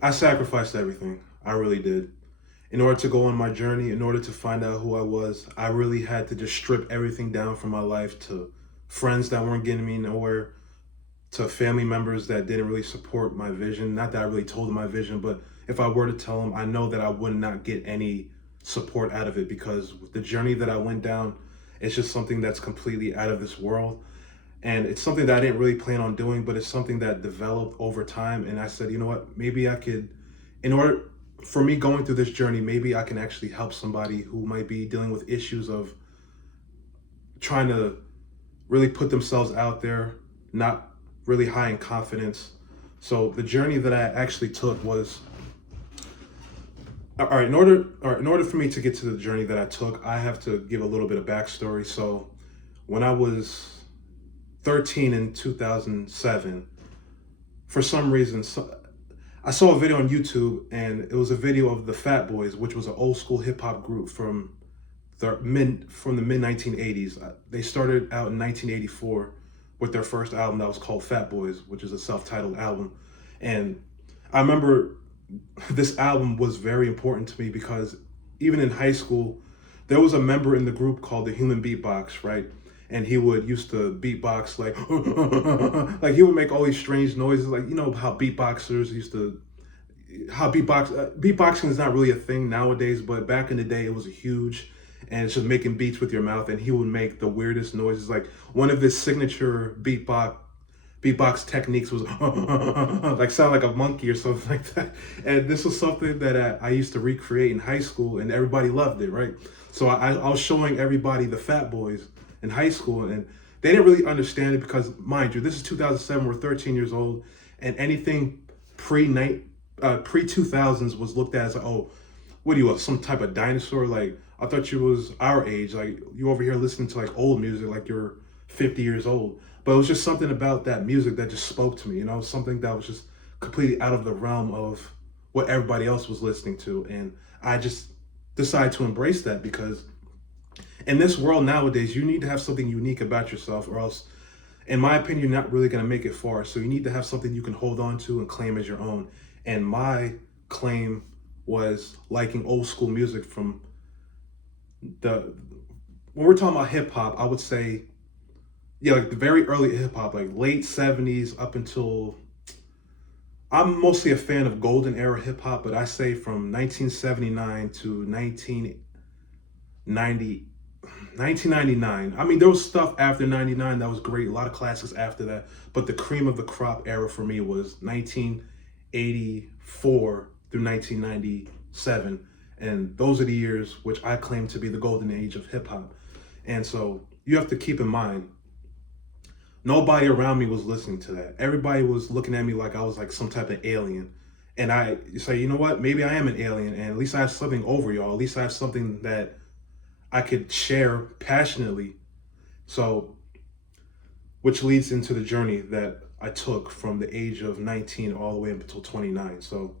I sacrificed everything. I really did. In order to go on my journey, in order to find out who I was, I really had to just strip everything down from my life to friends that weren't getting me nowhere, to family members that didn't really support my vision. Not that I really told them my vision, but if I were to tell them, I know that I would not get any support out of it because the journey that I went down, it's just something that's completely out of this world. And it's something that I didn't really plan on doing, but it's something that developed over time. And I said, you know what, maybe I could, in order for me going through this journey, maybe I can actually help somebody who might be dealing with issues of trying to really put themselves out there, not really high in confidence. So the journey that I actually took was, all right, in order for me to get to the journey that I took, I have to give a little bit of backstory. So when I was 13 in 2007, for some reason, I saw a video on YouTube, and it was a video of the Fat Boys, which was an old school hip hop group from the mid 1980s. They started out in 1984 with their first album that was called Fat Boys, which is a self-titled album. And I remember this album was very important to me because even in high school, there was a member in the group called the Human Beatbox, right? And he would used to beatbox like like he would make all these strange noises, like you know how beatboxers used to how beatboxing is not really a thing nowadays, but back in the day it was a huge, and it's just making beats with your mouth, and he would make the weirdest noises. Like one of his signature beatbox techniques was like sound like a monkey or something like that. And this was something that I used to recreate in high school, and everybody loved it, right? So I was showing everybody the Fat Boys in high school, and they didn't really understand it because, mind you, this is 2007. We're 13 years old, and anything pre 2000s was looked at as like, oh, what are you, some type of dinosaur? Like I thought you was our age. Like you over here listening to like old music, like you're 50 years old. But it was just something about that music that just spoke to me. You know, something that was just completely out of the realm of what everybody else was listening to, and I just decided to embrace that because in this world nowadays, you need to have something unique about yourself, or else, in my opinion, you're not really going to make it far. So you need to have something you can hold on to and claim as your own. And my claim was liking old school music from the when we're talking about hip hop, I would say yeah, like the very early hip hop, like late 70s up until I'm mostly a fan of golden era hip hop, but I say from 1979 to 1990, 1999. I mean, there was stuff after 99 that was great, a lot of classics after that, but the cream of the crop era for me was 1984 through 1997. And those are the years which I claim to be the golden age of hip hop. And so you have to keep in mind, nobody around me was listening to that. Everybody was looking at me like I was like some type of alien. And I say, you know what? Maybe I am an alien, and at least I have something over y'all. At least I have something that I could share passionately. So, which leads into the journey that I took from the age of 19 all the way up until 29. So,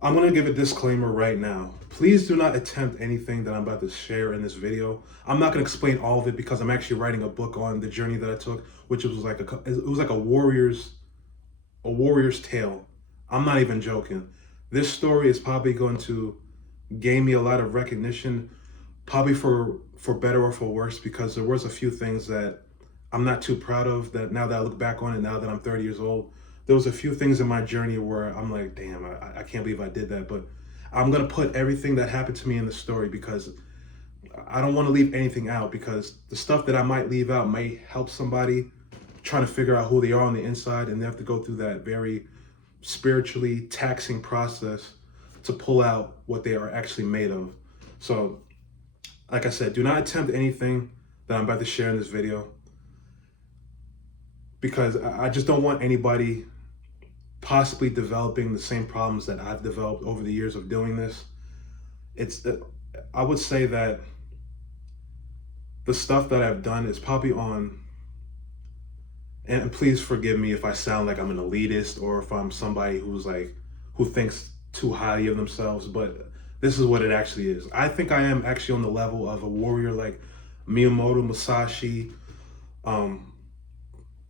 I'm going to give a disclaimer right now. Please do not attempt anything that I'm about to share in this video. I'm not going to explain all of it because I'm actually writing a book on the journey that I took, which was like a warrior's tale. I'm not even joking. This story is probably going to gain me a lot of recognition, probably for better or for worse, because there was a few things that I'm not too proud of, that now that I look back on it, now that I'm 30 years old, there was a few things in my journey where I'm like, damn, I can't believe I did that. But I'm gonna put everything that happened to me in the story because I don't want to leave anything out, because the stuff that I might leave out might help somebody trying to figure out who they are on the inside, and they have to go through that very spiritually taxing process to pull out what they are actually made of. So, like I said, do not attempt anything that I'm about to share in this video, because I just don't want anybody possibly developing the same problems that I've developed over the years of doing this. It's I would say that the stuff that I've done is probably on, and please forgive me if I sound like I'm an elitist or if I'm somebody who's like who thinks too highly of themselves, but this is what it actually is. I think I am actually on the level of a warrior like Miyamoto Musashi, um,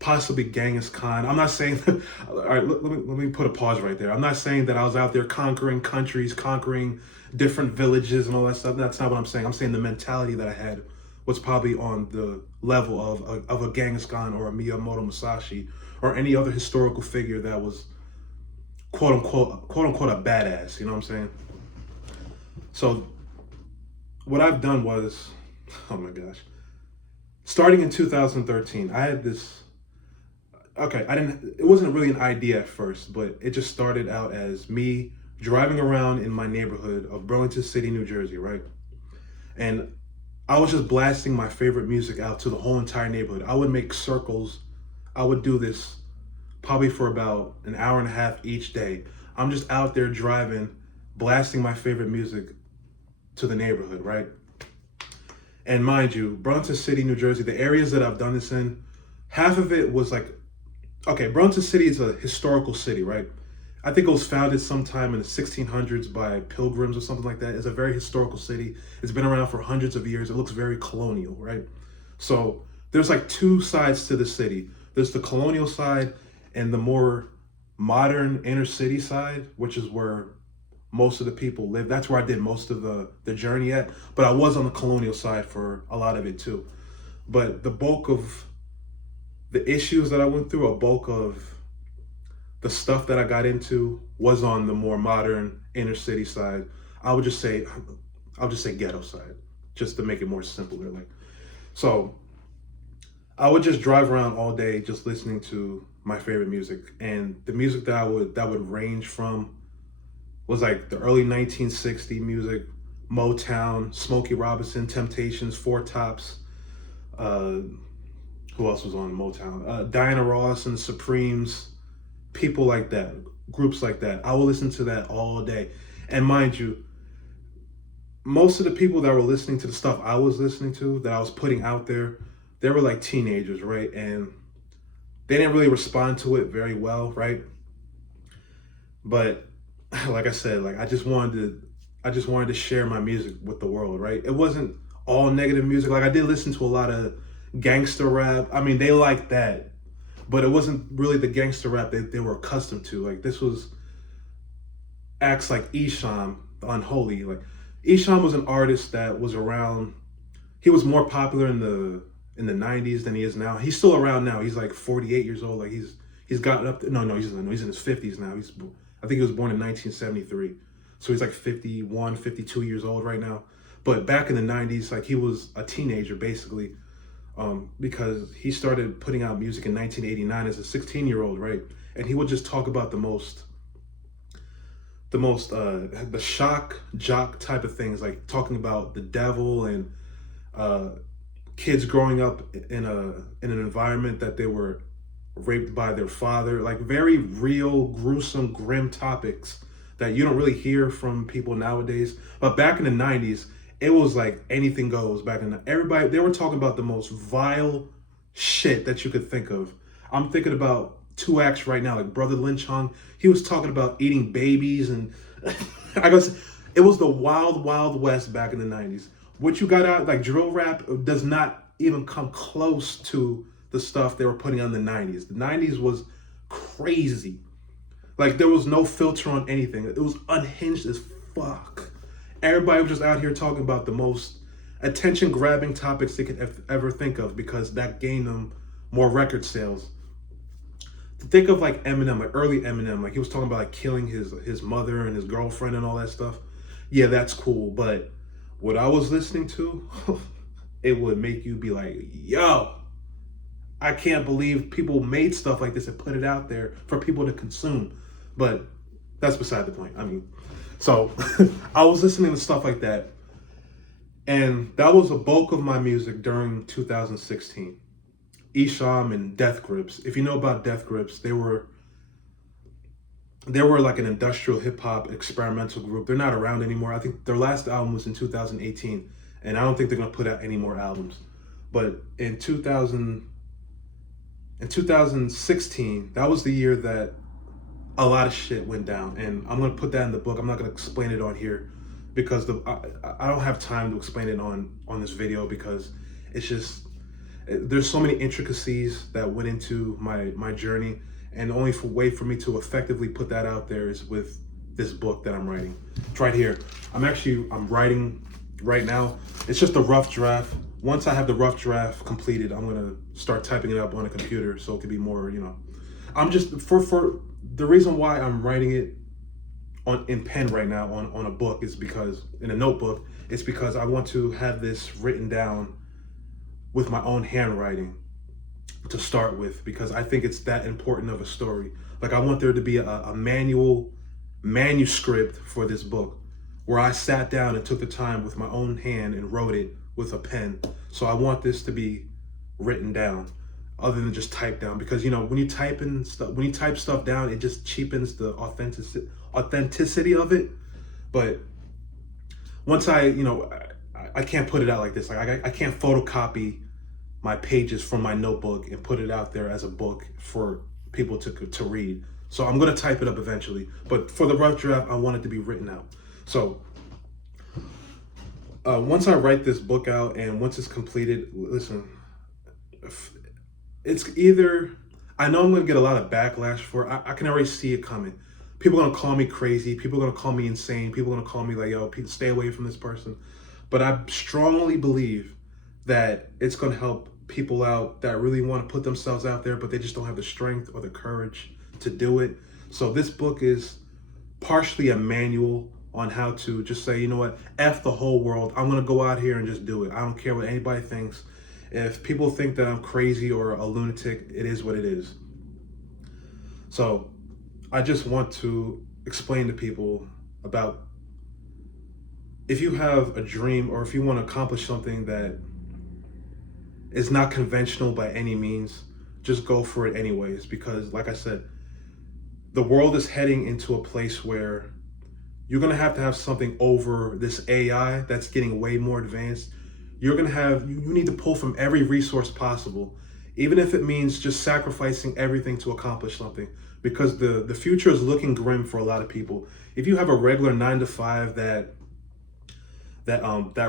possibly Genghis Khan. I'm not saying all right, let me put a pause right there. I'm not saying that I was out there conquering countries, conquering different villages and all that stuff. That's not what I'm saying. I'm saying the mentality that I had was probably on the level of a Genghis Khan or a Miyamoto Musashi or any other historical figure that was quote unquote a badass. You know what I'm saying? So what I've done was, oh my gosh, starting in 2013, I had this. Okay, I didn't. It wasn't really an idea at first, but it just started out as me driving around in my neighborhood of Burlington City, New Jersey, right? And I was just blasting my favorite music out to the whole entire neighborhood. I would make circles. I would do this probably for about an hour and a half each day. I'm just out there driving, blasting my favorite music to the neighborhood, right? And mind you, Burlington City, New Jersey, the areas that I've done this in, half of it was like, okay, Burlington City is a historical city, right? I think it was founded sometime in the 1600s by pilgrims or something like that. It's a very historical city. It's been around for hundreds of years. It looks very colonial, right? So there's like two sides to the city. There's the colonial side and the more modern inner city side, which is where most of the people live. That's where I did most of the journey at. But I was on the colonial side for a lot of it too. But the bulk of the issues that I went through, a bulk of the stuff that I got into was on the more modern inner city side. I would just say, I'll just say ghetto side, just to make it more simpler. Like, so I would just drive around all day just listening to my favorite music, and the music that would range from was like the early 1960 music, Motown, Smokey Robinson, Temptations, Four Tops. Who else was on Motown? Diana Ross and the Supremes, people like that, groups like that. I would listen to that all day. And mind you, most of the people that were listening to the stuff I was listening to, that I was putting out there, they were like teenagers, right? And they didn't really respond to it very well, right? But like I said, like I just wanted to share my music with the world, right? It wasn't all negative music. Like I did listen to a lot of gangster rap. I mean, they liked that, but it wasn't really the gangster rap that they were accustomed to. Like this was acts like Esham, the Unholy. Like Esham was an artist that was around. He was more popular in the 90s than he is now. He's still around now. He's like 48 years old. Like he's gotten up to, he's in his 50s now. I think he was born in 1973. So he's like 51, 52 years old right now. But back in the 90s, like he was a teenager basically, because he started putting out music in 1989 as a 16-year-old, right? And he would just talk about the shock jock type of things, like talking about the devil and kids growing up in an environment that they were raped by their father, like very real, gruesome, grim topics that you don't really hear from people nowadays. But back in the 90s, it was like anything goes. Back in everybody, they were talking about the most vile shit that you could think of. I'm thinking about two acts right now, like Brother Lynch Hung. He was talking about eating babies, and I guess it was the wild, wild west back in the 90s. What you got out, like drill rap, does not even come close to the stuff they were putting on the 90s. The 90s was crazy. Like there was no filter on anything. It was unhinged as fuck. Everybody was just out here talking about the most attention-grabbing topics they could ever think of, because that gained them more record sales. Think of like Eminem, like early Eminem, like he was talking about like killing his mother and his girlfriend and all that stuff. Yeah, that's cool. But what I was listening to, it would make you be like, yo, I can't believe people made stuff like this and put it out there for people to consume. But that's beside the point. I mean, so I was listening to stuff like that. And that was a bulk of my music during 2016. Esham and Death Grips. If you know about Death Grips, they were like an industrial hip hop experimental group. They're not around anymore. I think their last album was in 2018, and I don't think they're gonna put out any more albums. But in 2016, that was the year that a lot of shit went down, and I'm gonna put that in the book. I'm not gonna explain it on here because I don't have time to explain it on this video, because it's There's so many intricacies that went into my journey, and the only way for me to effectively put that out there is with this book that I'm writing. It's right here. I'm writing right now. It's just a rough draft. Once I have the rough draft completed, I'm gonna start typing it up on a computer so it could be more, I'm just for the reason why I'm writing it in pen right now on a book is because in a notebook, it's because I want to have this written down with my own handwriting to start with, because I think it's that important of a story. Like, I want there to be a manuscript for this book where I sat down and took the time with my own hand and wrote it with a pen. So I want this to be written down other than just typed down, because when you type stuff down, it just cheapens the authenticity of it. But once I can't put it out like this. Like, I can't photocopy my pages from my notebook and put it out there as a book for people to read. So I'm gonna type it up eventually. But for the rough draft, I want it to be written out. So once I write this book out and once it's completed, listen, it's either, I know I'm gonna get a lot of backlash for it. I can already see it coming. People are gonna call me crazy. People are gonna call me insane. People are gonna call me like, yo, stay away from this person. But I strongly believe that it's gonna help people out that really want to put themselves out there, but they just don't have the strength or the courage to do it. So this book is partially a manual on how to just say, you know what, F the whole world. I'm gonna go out here and just do it. I don't care what anybody thinks. If people think that I'm crazy or a lunatic, it is what it is. So I just want to explain to people about, if you have a dream or if you want to accomplish something that is not conventional by any means, just go for it anyways. Because like I said, the world is heading into a place where you're going to have something over this AI that's getting way more advanced. You're going to you need to pull from every resource possible, even if it means just sacrificing everything to accomplish something, because the future is looking grim for a lot of people. If you have a regular 9 to 5 that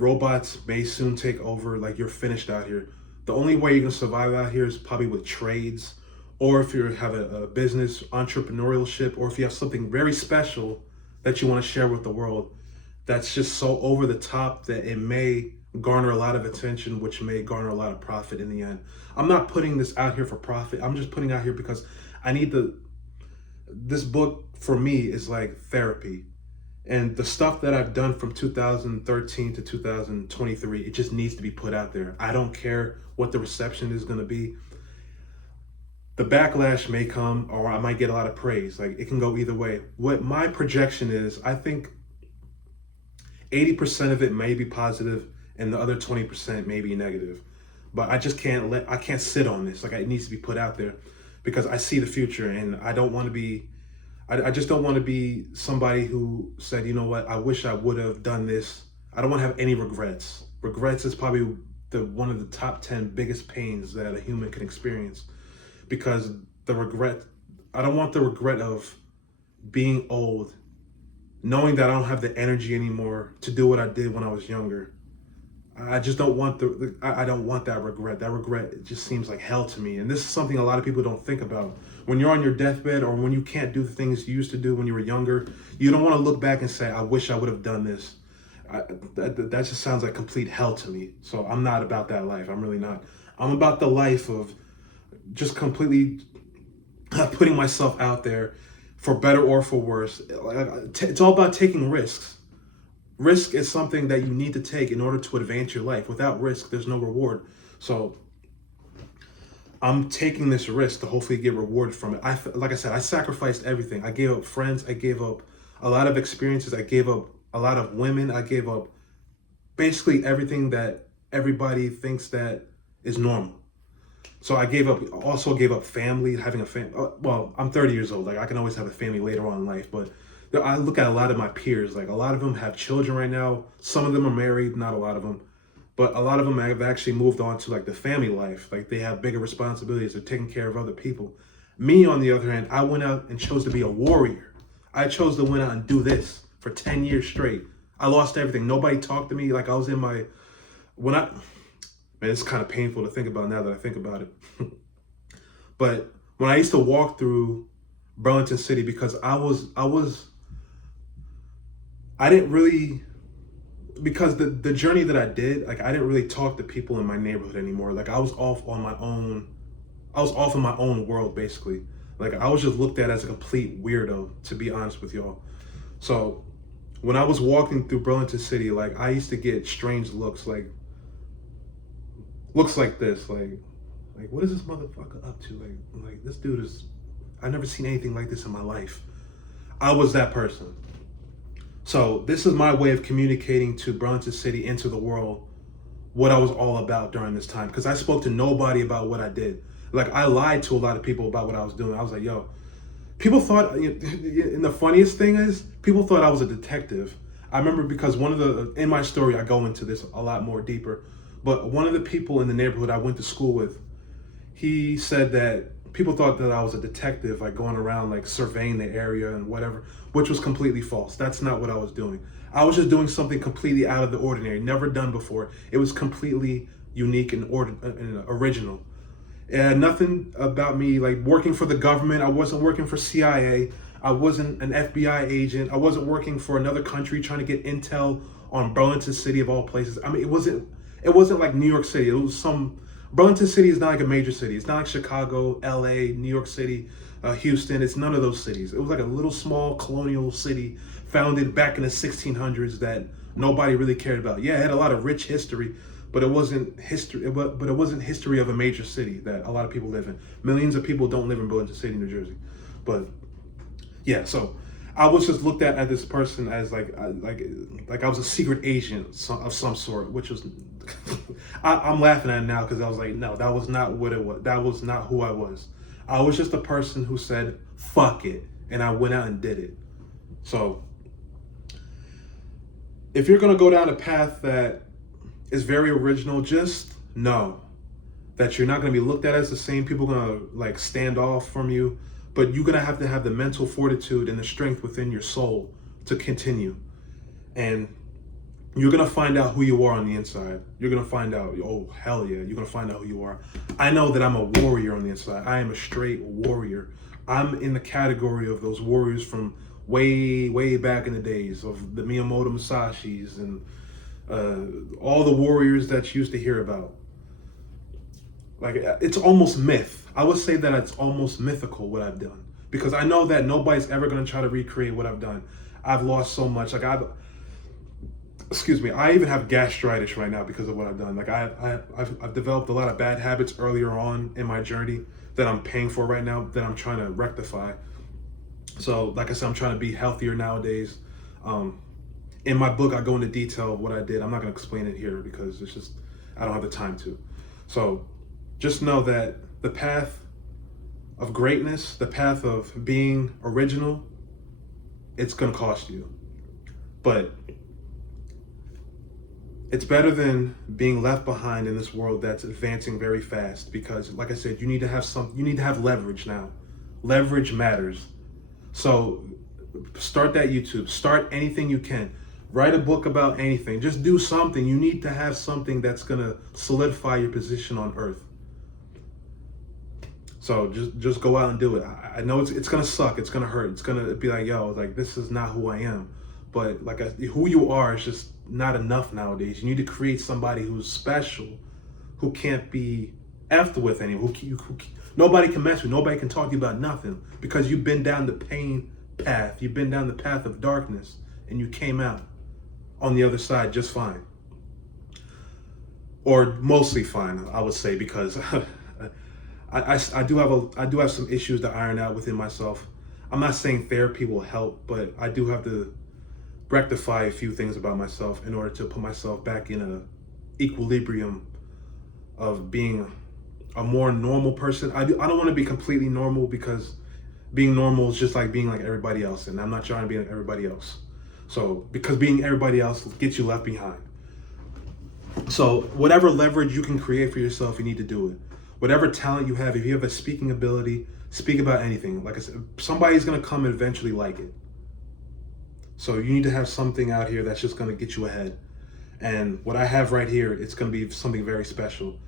robots may soon take over, like, you're finished out here. The only way you're gonna survive out here is probably with trades, or if you have a business, entrepreneurship, or if you have something very special that you want to share with the world that's just so over the top that it may garner a lot of attention, which may garner a lot of profit in the end. I'm not putting this out here for profit. I'm just putting out here because I need this book for me is like therapy. And the stuff that I've done from 2013 to 2023, it just needs to be put out there. I don't care what the reception is going to be. The backlash may come, or I might get a lot of praise. Like, it can go either way. What my projection is, I think 80% of it may be positive and the other 20% may be negative. But I just I can't sit on this. Like, it needs to be put out there because I see the future, and I don't want to be, I just don't want to be somebody who said, you know what, I wish I would have done this. I don't want to have any regrets. Regrets is probably one of the top 10 biggest pains that a human can experience, because I don't want the regret of being old, knowing that I don't have the energy anymore to do what I did when I was younger. I just don't want I don't want that regret. That regret, it just seems like hell to me. And this is something a lot of people don't think about. When you're on your deathbed, or when you can't do the things you used to do when you were younger, you don't want to look back and say, I wish I would have done this. That just sounds like complete hell to me. So I'm not about that life. I'm really not. I'm about the life of just completely putting myself out there, for better or for worse. It's all about taking risks. Risk is something that you need to take in order to advance your life. Without risk, there's no reward. So I'm taking this risk to hopefully get rewarded from it. Like I said, I sacrificed everything. I gave up friends. I gave up a lot of experiences. I gave up a lot of women. I gave up basically everything that everybody thinks that is normal. So I also gave up family, having a family. Well, I'm 30 years old. Like, I can always have a family later on in life, but I look at a lot of my peers, like, a lot of them have children right now. Some of them are married, not a lot of them, but a lot of them have actually moved on to, like, the family life. Like, they have bigger responsibilities. They're taking care of other people. Me, on the other hand, I went out and chose to be a warrior. I chose to went out and do this for 10 years straight. I lost everything. Nobody talked to me. Like, I was in Man, it's kind of painful to think about now that I think about it. But when I used to walk through Burlington City, because I didn't really, because the journey that I did, like I didn't really talk to people in my neighborhood anymore. Like I was off on my own. I was off in my own world basically. Like I was just looked at as a complete weirdo, to be honest with y'all. So when I was walking through Burlington City, like I used to get strange looks, like looks like this, like what is this motherfucker up to? Like this dude is, I've never seen anything like this in my life. I was that person. So this is my way of communicating to Burlington City and to the world what I was all about during this time. Because I spoke to nobody about what I did. Like I lied to a lot of people about what I was doing. I was like, yo, people thought, and the funniest thing is, people thought I was a detective. I remember because in my story, I go into this a lot more deeper, but one of the people in the neighborhood I went to school with, he said that people thought that I was a detective, like going around like surveying the area and whatever, which was completely false. That's not what I was doing. I was just doing something completely out of the ordinary, never done before. It was completely unique and original. And nothing about me like working for the government. I wasn't working for CIA. I wasn't an FBI agent. I wasn't working for another country trying to get intel on Burlington City of all places. I mean, it wasn't like New York City. It was some Burlington City is not like a major city. It's not like Chicago, LA, New York City, Houston. It's none of those cities. It was like a little small colonial city founded back in the 1600s that nobody really cared about. Yeah, it had a lot of rich history, but it wasn't history. But it wasn't history of a major city that a lot of people live in. Millions of people don't live in Burlington City, New Jersey. But yeah, so I was just looked at as this person as like I was a secret agent of some sort, which was I'm laughing at it now because I was like, no, that was not what it was. That was not who I was. I was just a person who said fuck it, and I went out and did it. So if you're gonna go down a path that is very original, just know that you're not gonna be looked at as the same. People are gonna like stand off from you, but you're gonna have to have the mental fortitude and the strength within your soul to continue. And you're gonna find out who you are on the inside. You're gonna find out, oh hell yeah, you're gonna find out who you are. I know that I'm a warrior on the inside. I am a straight warrior. I'm in the category of those warriors from way back in the days of the Miyamoto Musashis and all the warriors that you used to hear about. Like it's almost myth. I would say that it's almost mythical what I've done because I know that nobody's ever gonna try to recreate what I've done. I've lost so much. Like excuse me, I even have gastritis right now because of what I've done. Like I've developed a lot of bad habits earlier on in my journey that I'm paying for right now that I'm trying to rectify. So like I said, I'm trying to be healthier nowadays. In my book, I go into detail of what I did. I'm not going to explain it here because it's just, I don't have the time to. So just know that the path of greatness, the path of being original, it's going to cost you. But it's better than being left behind in this world that's advancing very fast because like I said, you need to have leverage now. Leverage matters. So start that YouTube, start anything you can. Write a book about anything. Just do something. You need to have something that's gonna solidify your position on Earth. So just go out and do it. I know it's gonna suck. It's gonna hurt. It's gonna be like, yo, like this is not who I am. But like who you are is just not enough nowadays. You need to create somebody who's special, who can't be effed with anyone. Who nobody can mess with. Nobody can talk to you about nothing because you've been down the pain path. You've been down the path of darkness, and you came out on the other side just fine, or mostly fine, I would say, because I do have some issues to iron out within myself. I'm not saying therapy will help, but I do have to rectify a few things about myself in order to put myself back in a equilibrium of being a more normal person. I don't want to be completely normal because being normal is just like being like everybody else, and I'm not trying to be like everybody else. So because being everybody else gets you left behind. So whatever leverage you can create for yourself, you need to do it. Whatever talent you have, if you have a speaking ability, speak about anything. Like I said, somebody's gonna come and eventually like it. So you need to have something out here that's just gonna get you ahead. And what I have right here, it's going to be something very special.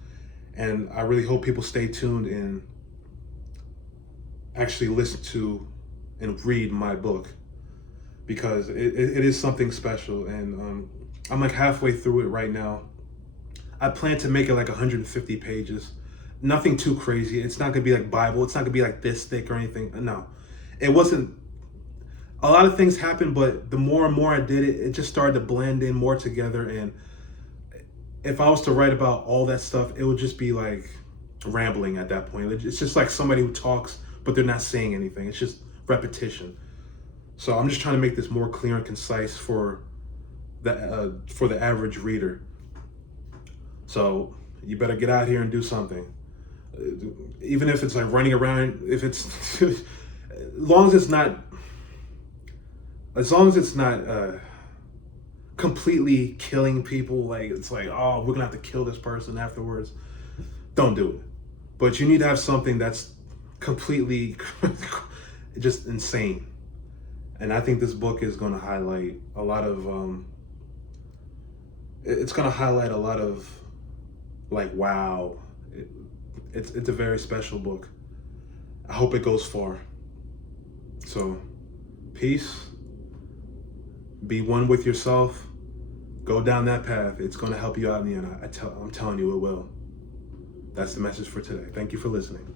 And I really hope people stay tuned and actually listen to and read my book, because it is something special. And I'm like halfway through it right now. I plan to make it like 150 pages. Nothing too crazy. It's not gonna be like Bible. It's not gonna be like this thick or anything. No, it wasn't. A lot of things happened, but the more and more I did it, it just started to blend in more together. And if I was to write about all that stuff, it would just be like rambling at that point. It's just like somebody who talks, but they're not saying anything. It's just repetition. So I'm just trying to make this more clear and concise for the average reader. So you better get out here and do something. Even if it's like running around, if it's as long as it's not completely killing people, like it's like, oh, we're gonna have to kill this person afterwards. Don't do it. But you need to have something that's completely just insane. And I think this book is going to highlight a lot of it's going to highlight a lot of like, wow, it's a very special book. I hope it goes far. So peace, be one with yourself, go down that path. It's going to help you out in the end. I'm telling you it will. That's the message for today. Thank you for listening.